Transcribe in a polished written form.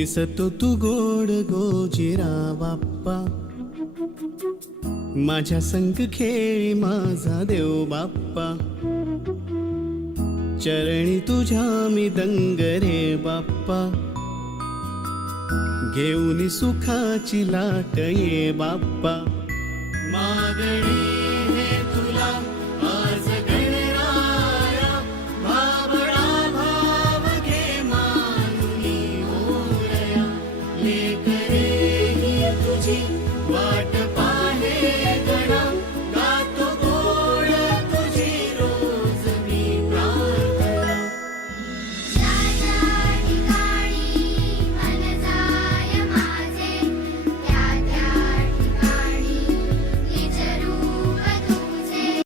दिसतो तू गोड गोजिरा बाप्पा, माझ्या संग खेळी माझा देव बाप्पा, चरणी तुझ्या मी दंग रे बाप्पा, घेऊन सुखाची लाट ये बाप्पा, मागणी